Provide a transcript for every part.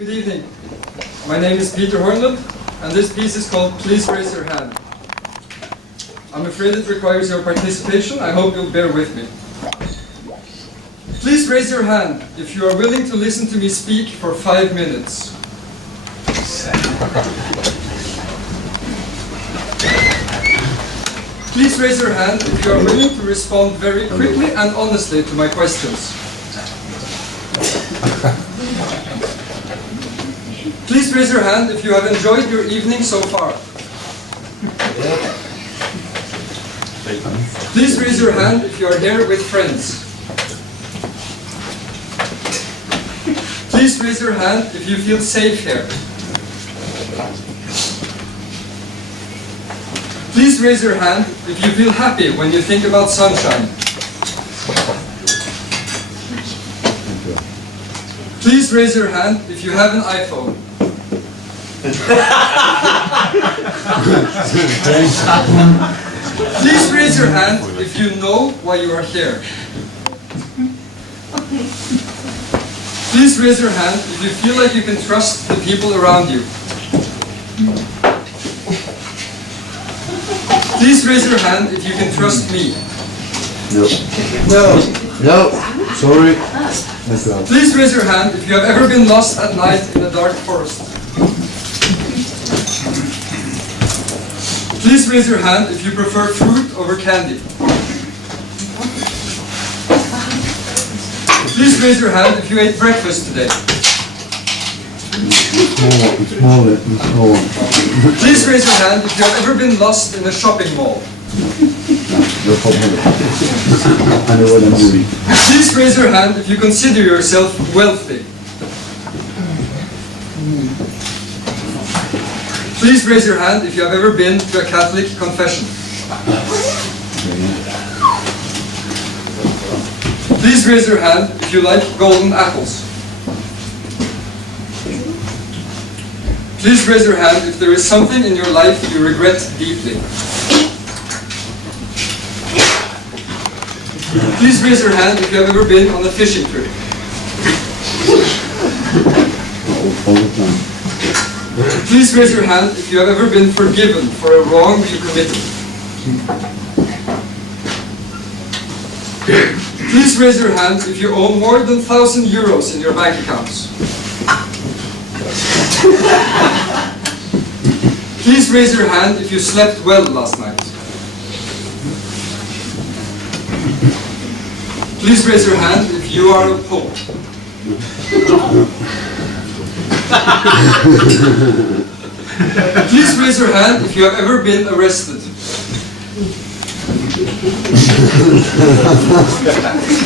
Good evening. My name is Peter Horneland, and this piece is called Please Raise Your Hand. I'm afraid it requires your participation. I hope you'll bear with me. Please raise your hand if you are willing to listen to me speak for 5 minutes. Please raise your hand if you are willing to respond very quickly and honestly to my questions. Please raise your hand if you have enjoyed your evening so far. Please raise your hand if you are here with friends. Please raise your hand if you feel safe here. Please raise your hand if you feel happy when you think about sunshine. Please raise your hand if you have an iPhone. Please raise your hand if you know why you are here. Please raise your hand if you feel like you can trust the people around you. Please raise your hand if you can trust me. No. No. No. Sorry. Please raise your hand if you have ever been lost at night in a dark forest. Please raise your hand if you prefer fruit over candy. Please raise your hand if you ate breakfast today. Please raise your hand if you have ever been lost in a shopping mall. Please raise your hand if you consider yourself wealthy. Please raise your hand if you have ever been to a Catholic confession. Please raise your hand if you like golden apples. Please raise your hand if there is something in your life you regret deeply. Please raise your hand if you have ever been on a fishing trip. Please raise your hand if you have ever been forgiven for a wrong you committed. Please raise your hand if you own more than 1,000 euros in your bank accounts. Please raise your hand if you slept well last night. Please raise your hand if you are a pope. Please raise your hand if you have ever been arrested.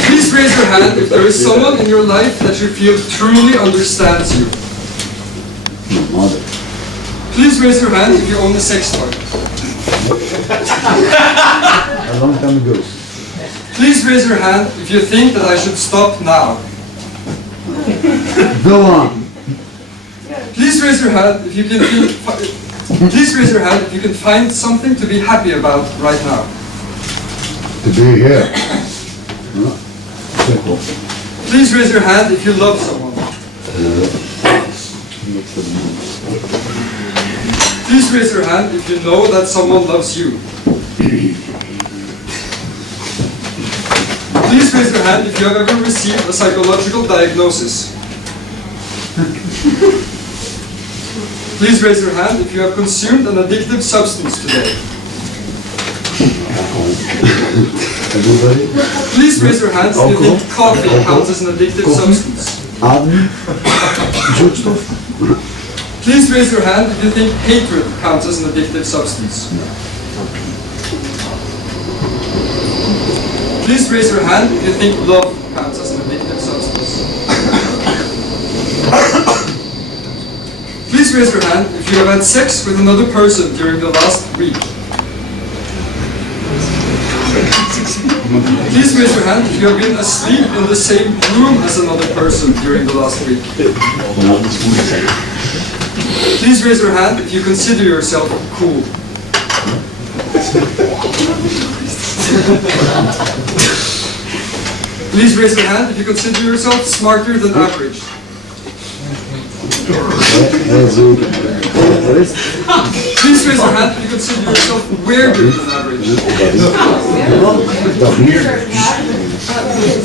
Please raise your hand if there is someone in your life that you feel truly understands you. Please raise your hand if you own a sex toy. A long time ago. Please raise your hand if you think that I should stop now. Go on. Please raise your hand if you can please raise your hand if you can find something to be happy about right now. To be here. Please raise your hand if you love someone. Please raise your hand if you know that someone loves you. Please raise your hand if you have ever received a psychological diagnosis. Please raise your hand if you have consumed an addictive substance today. Please raise your hand if you think coffee counts as an addictive substance. Please raise your hand if you think hatred counts as an addictive substance. Please raise your hand if you think love counts as an addictive substance. Please raise your hand if you have had sex with another person during the last week. Please raise your hand if you have been asleep in the same room as another person during the last week. Please raise your hand if you consider yourself cool. Please raise your hand if you consider yourself smarter than average. Please raise your hand if you consider yourself weirder than average.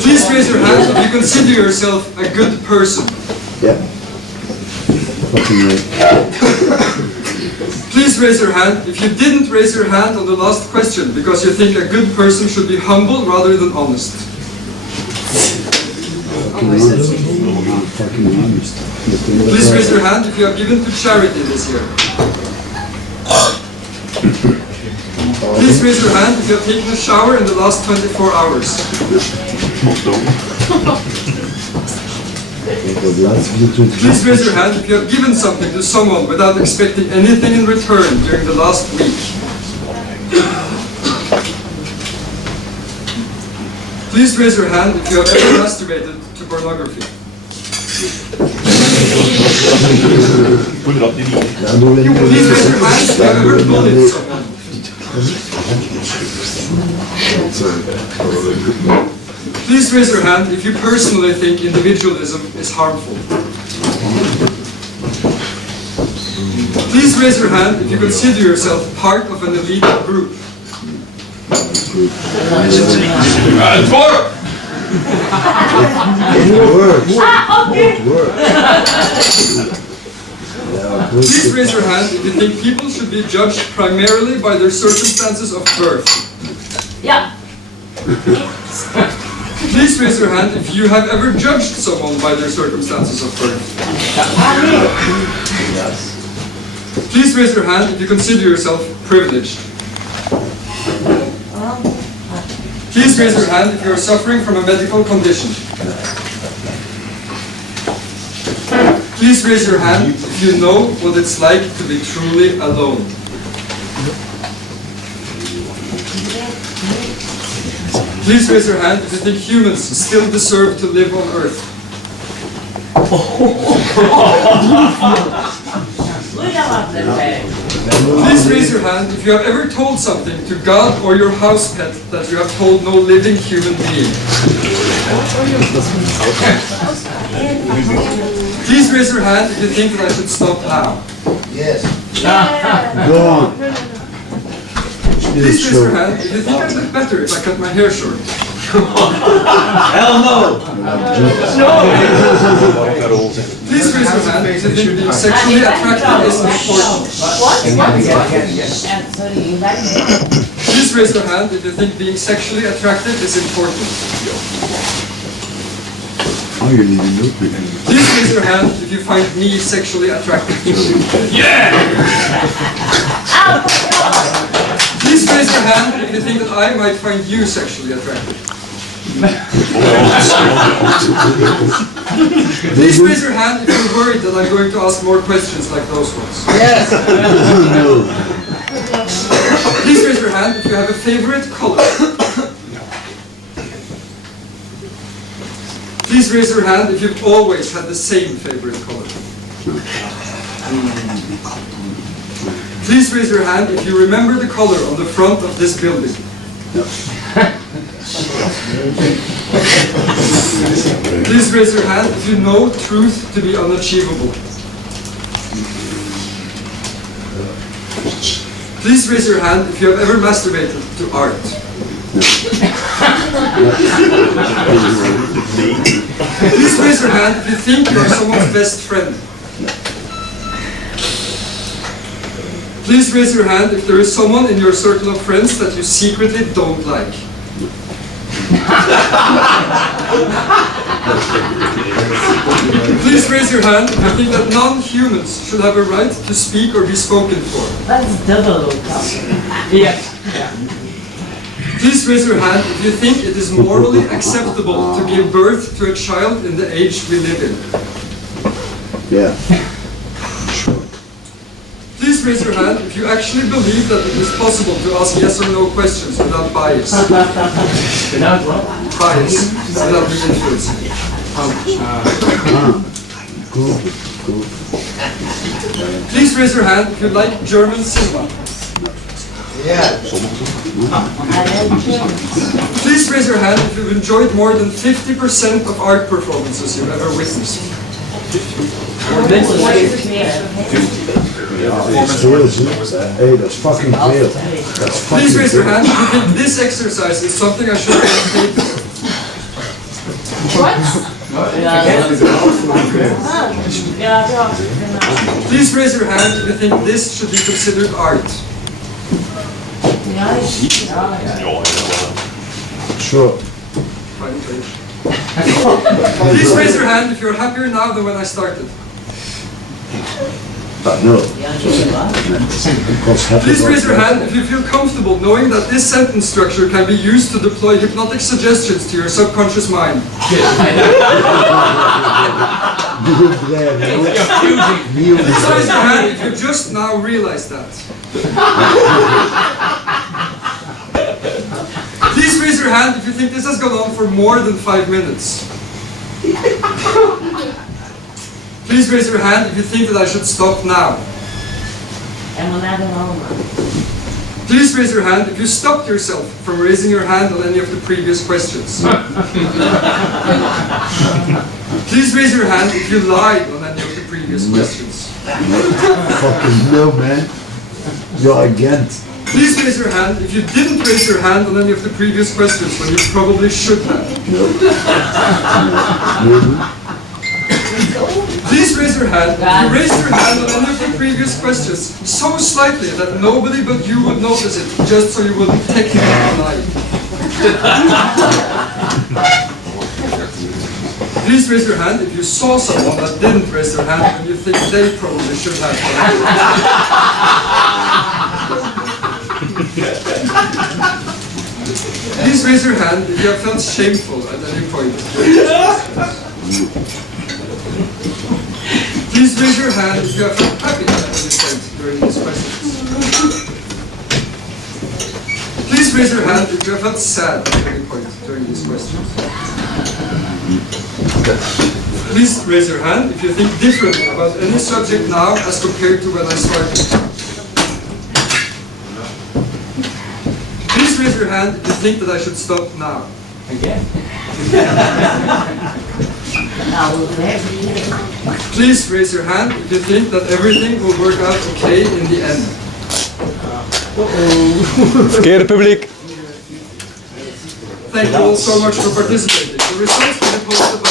Please raise your hand if you consider yourself a good person. Please raise your hand if you didn't raise your hand on the last question because you think a good person should be humble rather than honest. Please raise your hand if you have given to charity this year. Please raise your hand if you have taken a shower in the last 24 hours. Please raise your hand if you have given something to someone without expecting anything in return during the last week. Please raise your hand if you have ever masturbated to pornography. Please raise your hand if you have ever bullied someone. Please raise your hand if you personally think individualism is harmful. Please raise your hand if you consider yourself part of an elite group. Please raise your hand if you think people should be judged primarily by their circumstances of birth. Please raise your hand if you have ever judged someone by their circumstances of birth. Please raise your hand if you consider yourself privileged. Please raise your hand if you are suffering from a medical condition. Please raise your hand if you know what it's like to be truly alone. Please raise your hand if you think humans still deserve to live on Earth. Please raise your hand if you have ever told something to God or your house pet that you have told no living human being. Please raise your hand if you think that I should stop now. Yes. Go on. Please raise your hand if you think I'd look better if I cut my hair short. Hell no! Please raise your hand if you think being sexually attractive is important. Please raise your hand if you think being sexually attractive is important. Oh, you're leaving milk. Please raise your hand if you find me sexually attractive. Please raise your hand if you think that I might find you sexually attractive. Please raise your hand if you're worried that I'm going to ask more questions like those ones. Yes! Please raise your hand if you have a favorite color. Please raise your hand if you've always had the same favorite color. Please raise your hand if you remember the color on the front of this building. Please raise your hand if you know truth to be unachievable. Please raise your hand if you have ever masturbated to art. Please raise your hand if you think you are someone's best friend. Please raise your hand if there is someone in your circle of friends that you secretly don't like. Please raise your hand if you think that non-humans should have a right to speak or be spoken for. That's double. Yes. Please raise your hand if you think it is morally acceptable to give birth to a child in the age we live in. Yeah. Please raise your hand if you actually believe that it is possible to ask yes or no questions without bias. Without what? Bias, without being influenced. Cool. Please raise your hand if you like German cinema. Please raise your hand if you've enjoyed more than 50% of art performances you've ever witnessed. Mensen, moesten, meer. Dat is veel, zie. Hey, dat is fucking veel. Dat is Please fucking raise your veel. hand if you think this exercise is something I should get paid for. Ja, ja. Please raise your hand if you think this should be considered art. Sure. Fine, please. Please raise your hand if you're happier now than when I started. No. Ja, Because happy Please raise your hand if you feel comfortable knowing that this sentence structure can be used to deploy hypnotic suggestions to your subconscious mind. Please raise your hand if you just now realized that. Please raise your hand if you think this has gone on for more than 5 minutes. Please raise your hand if you think that I should stop now. En we laten allemaal. Please raise your hand if you stopped yourself from raising your hand on any of the previous questions. Please raise your hand if you lied on any of the previous questions. fucking no, man. You're again. Please raise your hand if you didn't raise your hand on any of the previous questions when you probably should have. Please raise your hand if you raised your hand on any of the previous questions so slightly that nobody but you would notice it, just so you wouldn't technically lie. Please raise your hand if you saw someone that didn't raise their hand and you think they probably should have. Please raise your hand if you have felt shameful at any point. Please raise your hand if you have felt happy at any point during these questions. Please raise your hand if you have felt sad at any point during these questions. Please raise your hand if you think different about any subject now as compared to when I started. Please raise your hand if you think that I should stop now. Again? Nou, we hebben hier. Please raise your hand if you think that everything will work out okay in the end. Verkeerde publiek. Thank you all so much for participating. The results will be posted by